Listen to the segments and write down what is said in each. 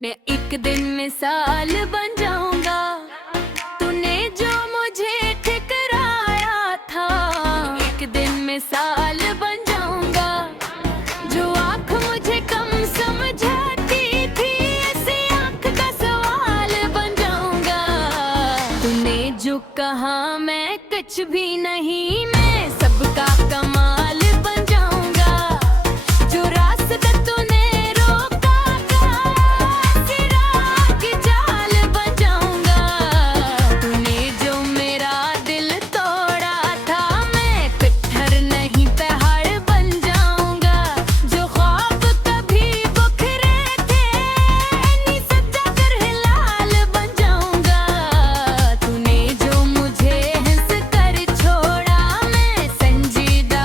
मैं एक दिन मिसाल बन जाऊंगा, तूने जो मुझे ठुकराया था। एक दिन मिसाल बन जाऊंगा, जो आँख मुझे कम समझाती थी, ऐसी आँख का सवाल बन जाऊंगा। तूने जो कहा मैं कुछ भी नहीं, मैं सबका कमाल बन जाऊंगा। जो रास्ता तूने रोका था, सिरा की चाल बन जाऊंगा। तूने जो मेरा दिल तोड़ा था, मैं पत्थर नहीं पहाड़ बन जाऊंगा। जो ख्वाब कभी बिखरे थे, नी सजा कर हिलाल बन जाऊंगा। तूने जो मुझे हंस कर छोड़ा, मैं संजीदा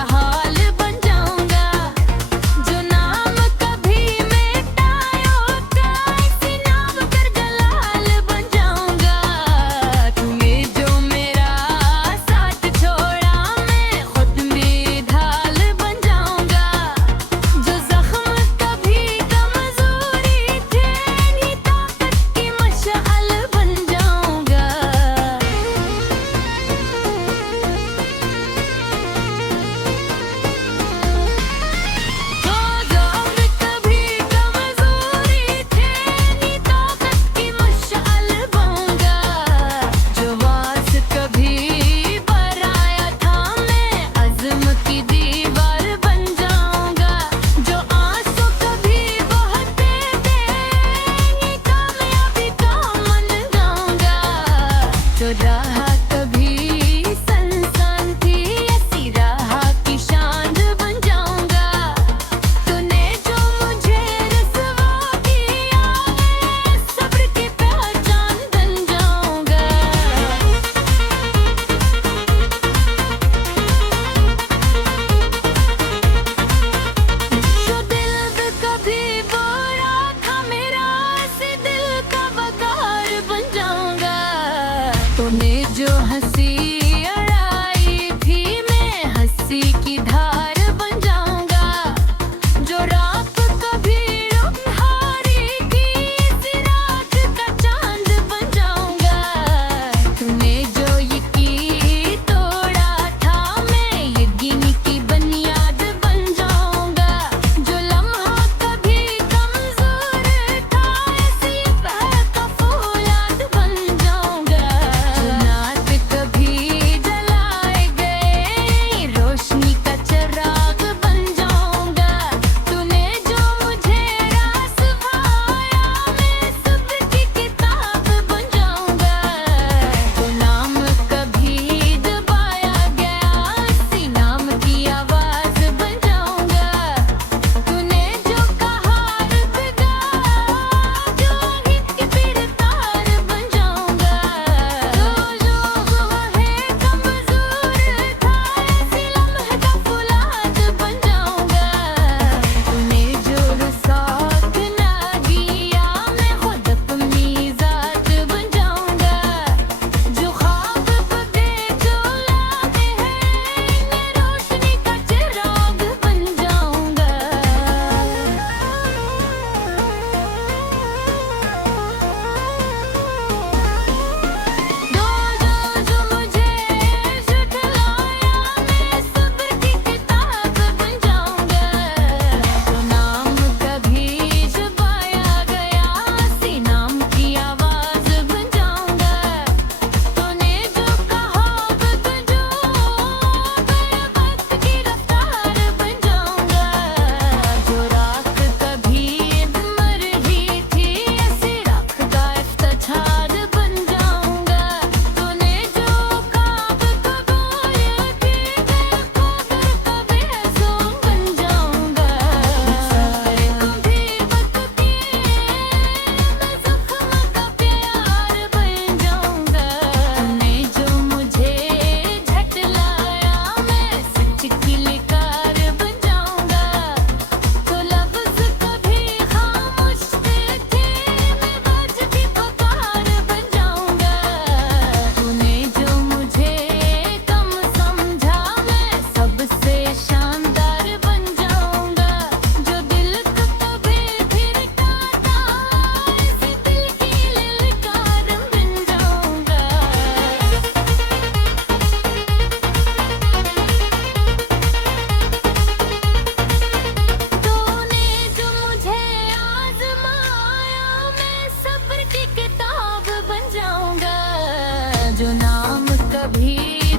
कभी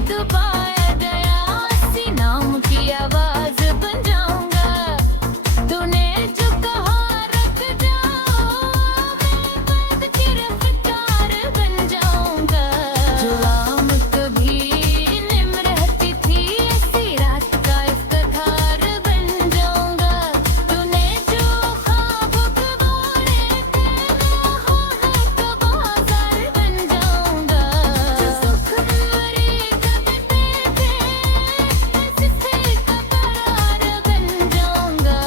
दबाया गया, सी नाम की आवाज बन जाऊंगा। तूने जो कहा रख जाओ, मैं बात की रफ्तार बन जाऊंगा। जो आम कभी निम रहती थी, ऐसी रात का इफ्तिखार बन जाऊंगा। तूने जो ख्वाब गवारे थे, मैं हाँ का बाजार बन जाऊंगा। जो सुख मेरे कदते थे, ऐसे का करार बन जाऊंगा।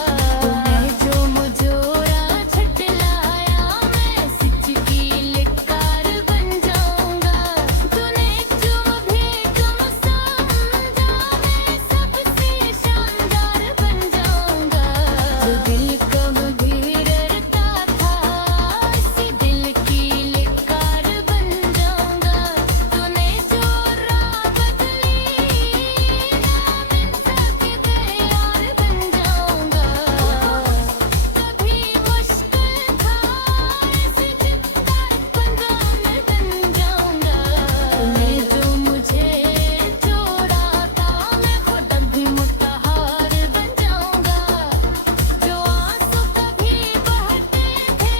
तूने जो मुझोरा झटलाया, मैं सिच की लिकार बन जाऊंगा। तूने जो भी गम समझा, मैं सबसे शानदार बन जाऊंगा। जो दिल कभी डरता था, इसी दिल की लिकार बन जाऊंगा। तूने जो राह बदली, मैं सबके तैयार बन जाऊंगा। कभी मुश्किल था, ऐसे जितना पंगा मैं बन जाऊंगा। तूने जो मुझे छोड़ा था, मैं खुद भी मुत्तहार बन जाऊंगा। जो आंसू कभी बहते थे,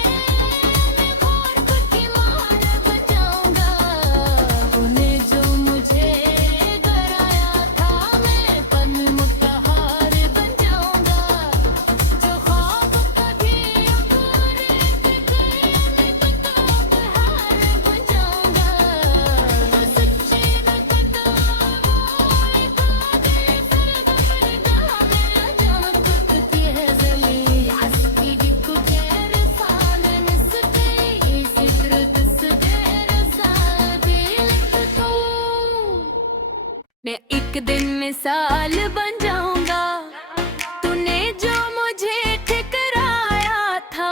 मैं घोर की मान बन जाऊंगा। तूने जो मुझे डराया था, मैं पल में मुत्तहार बन जाऊंगा। जो ख्वाब कभी अधूरे थे, मैं बेताब हार बन जाऊंगा। सच्ची वफा वो एक आगे फिरदा मेरा जान कुत्ती है जली। हस्ती की कुकेर साल निस्ते, सित्र तस्देर सादी लिख तू। मैं एक दिन मिसाल बन जाऊंगा, तूने जो मुझे ठुकराया था।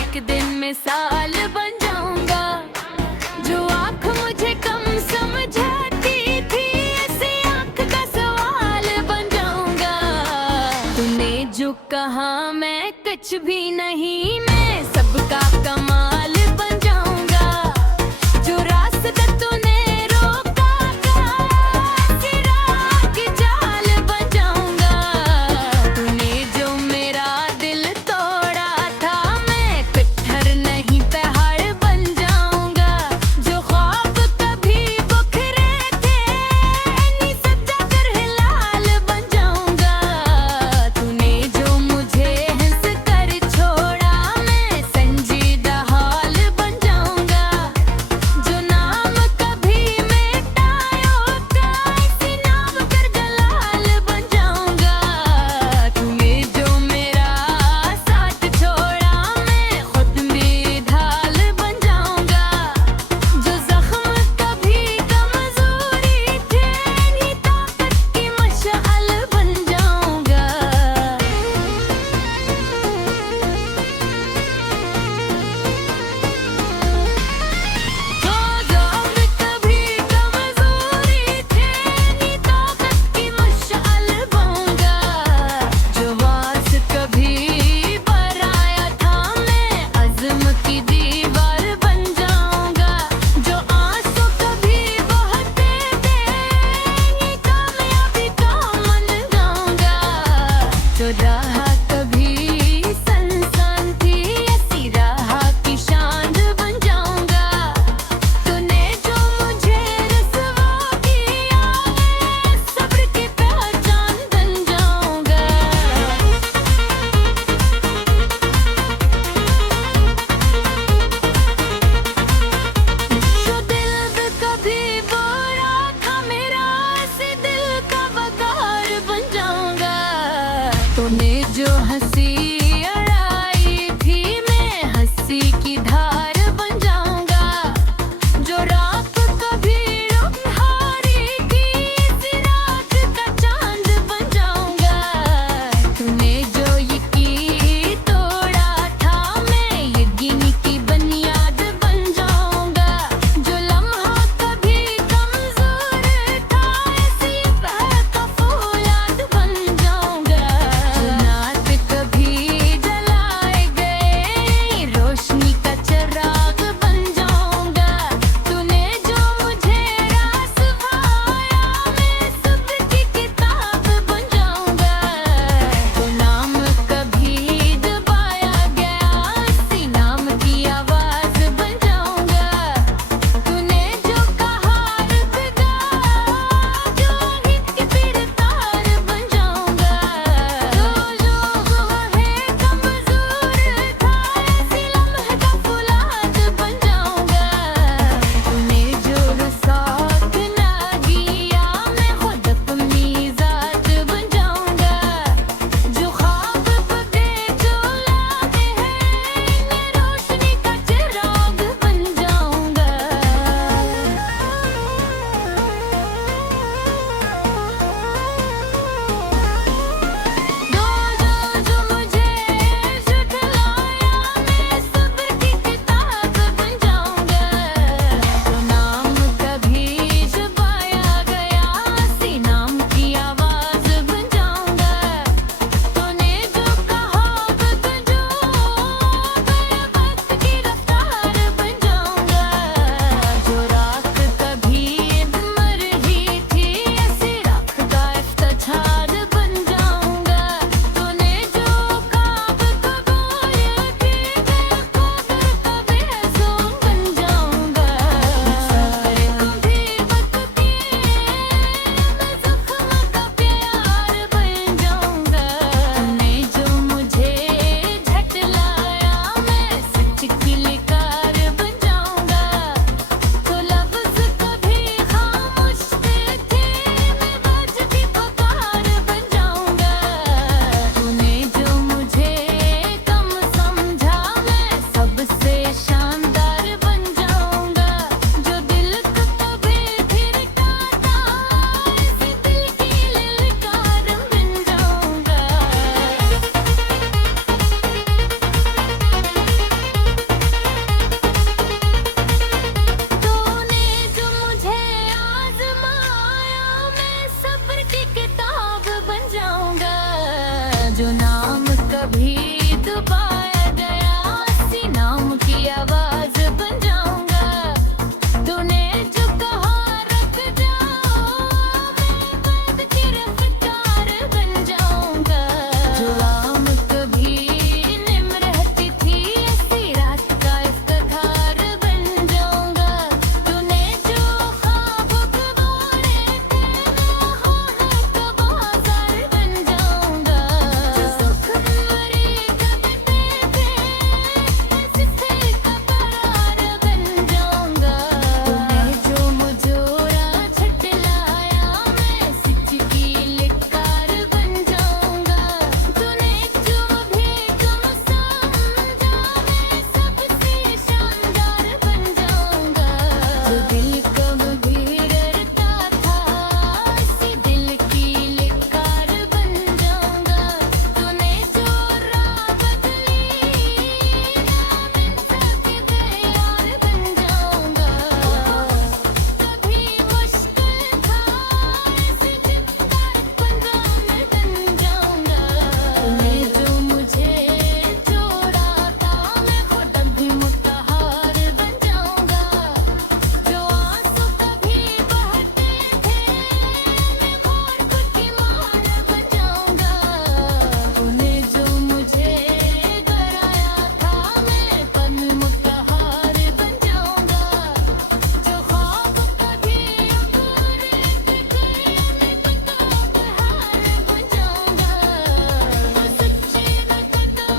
एक दिन मिसाल बन जाऊंगा, जो आँख मुझे कम समझाती थी, ऐसी आँख का सवाल बन जाऊंगा। तूने जो कहा मैं कुछ भी नहीं, मैं सबका कमाल बन जाऊंगा। जो रास्ता तूने रोका था, सिरा की जाल बन जाऊंगा। तूने जो मेरा दिल तोड़ा था, मैं पत्थर नहीं पहाड़ बन जाऊंगा। जो ख्वाब कभी बिखरे थे, नी सजा कर हिलाल बन जाऊंगा। तूने जो मुझे हंस कर छोड़ा, मैं संजीदा हाल बन जाऊंगा। जो नाम कभी मिटाया था, इसी नाम कर जलाल बन जाऊंगा। तूने जो मेरा साथ छोड़ा, मैं खुद में ढाल बन जाऊंगा। जो जख्म कभी कमजोरी थे, नी ताकत की मशाल बन जाऊंगा। जो ज़ौर कभी कमजोरी थे, नी ताकत की मशाल बनूंगा। जो वास कभी बराया था, मैं अज़्म की दीवार बन जाऊंगा। जो आंसू कभी बहते थे, नी कामयाबी का मन गाऊंगा। जो राह कभी सुनसान थी, ऐसी राह की शान बन जाऊंगा। तूने जो मुझे रसवा किया, मैं सब्र की पहचान बन जाऊंगा। जो दिल कभी बुरा था मेरा, ऐसे दिल का वकार बन जाऊंगा। तूने जो हंसी अड़ाई थी, मैं हंसी की धार बन जाऊंगा। जो रात कभी रुखहारी थी, इसी रात का चांद बन जाऊंगा। तूने जो यकीन तोड़ा था, मैं यकीन की बुनियाद बन जाऊंगा। जो लम्हा कभी कमजोर था, ऐसी बह का फौलाद बन जाऊंगा। जो नात कभी जलाए गए, रोशनी का आवाज बन जाऊंगा। तूने जो कहा रख जाओ, मैं बद की रफ्तार बन जाऊंगा। जो आम कभी निम रहती थी, ऐसी रात का इफ्तिखार बन जाऊंगा। तूने जो ख्वाब गवारे थे, मैं हाँ का बाजार बन जाऊंगा। जो सुख मरे कबते थे, ऐसे का करार बन जाऊंगा। तूने जो मुझोरा झटलाया, मैं सिच की लिकार बन जाऊंगा। तूने जो भी गम समझा, मैं सबसे शानदार बन जाऊंगा। जो दिल कभी डरता था, इसी दिल की लिकार बन जाऊंगा। तूने जो राह बदली, मैं सबके तैयार बन जाऊंगा। कभी मुश्किल था, ऐसे जिद्दार पंगा मैं बन जाऊंगा। तूने जो मुझे जोड़ा था, मैं खुद भी मुत्तहार बन जाऊंगा। जो आंसू कभी बहते थे, मैं खौर खुद की मान बन जाऊंगा। तूने जो मुझे डराया था, मैं पल में मुत्तहार बन जाऊंगा। जो ख्वाब कभी अधूरे थे, मैं पक्का बहार बन जाऊंगा। सच्ची वफादार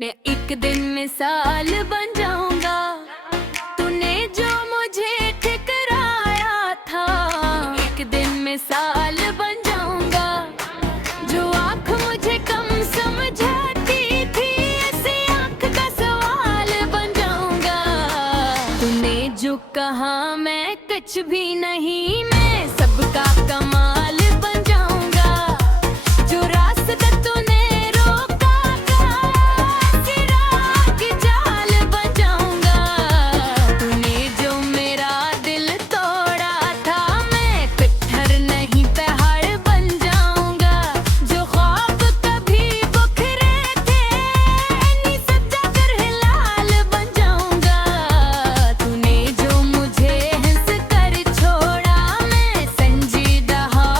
मैं एक दिन मिसाल बन जाऊंगा। तूने जो मुझे ठुकराया था, एक दिन मिसाल बन जाऊंगा। जो आँख मुझे कम समझती थी, ऐसी आँख का सवाल बन जाऊंगा। तूने जो कहा मैं कुछ भी नहीं, मैं सबका कमाल बन जाऊंगा। जो रास्ता तूने रोका था, चिराग जाल बन जाऊंगा। तूने जो मेरा दिल तोड़ा था, मैं पत्थर नहीं पहाड़ बन जाऊंगा। जो ख्वाब कभी बिखरे थे, नी सजा कर हिलाल बन जाऊंगा। तूने जो मुझे हंस कर छोड़ा, मैं संजीदा हाल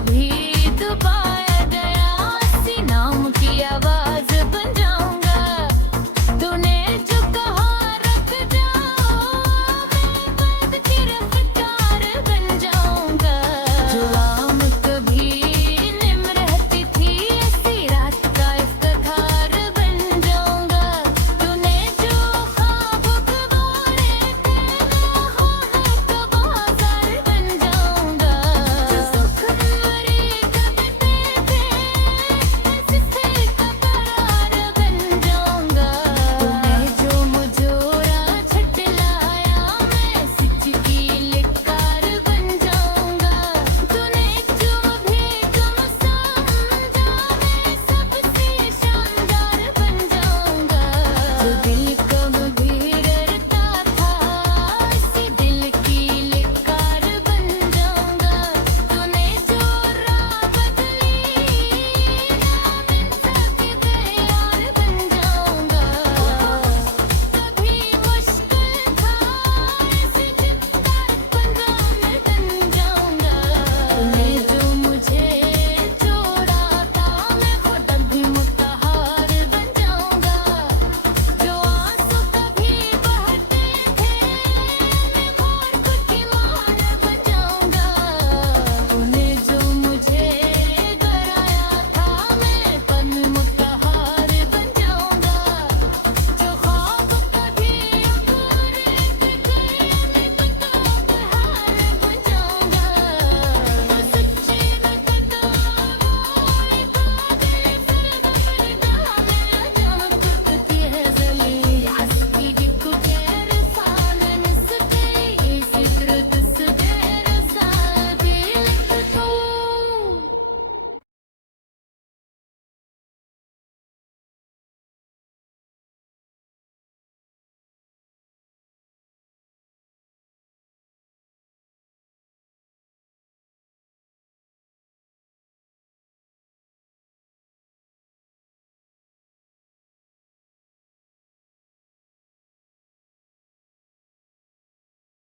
कभी दबाया गया सी नाम की आवाज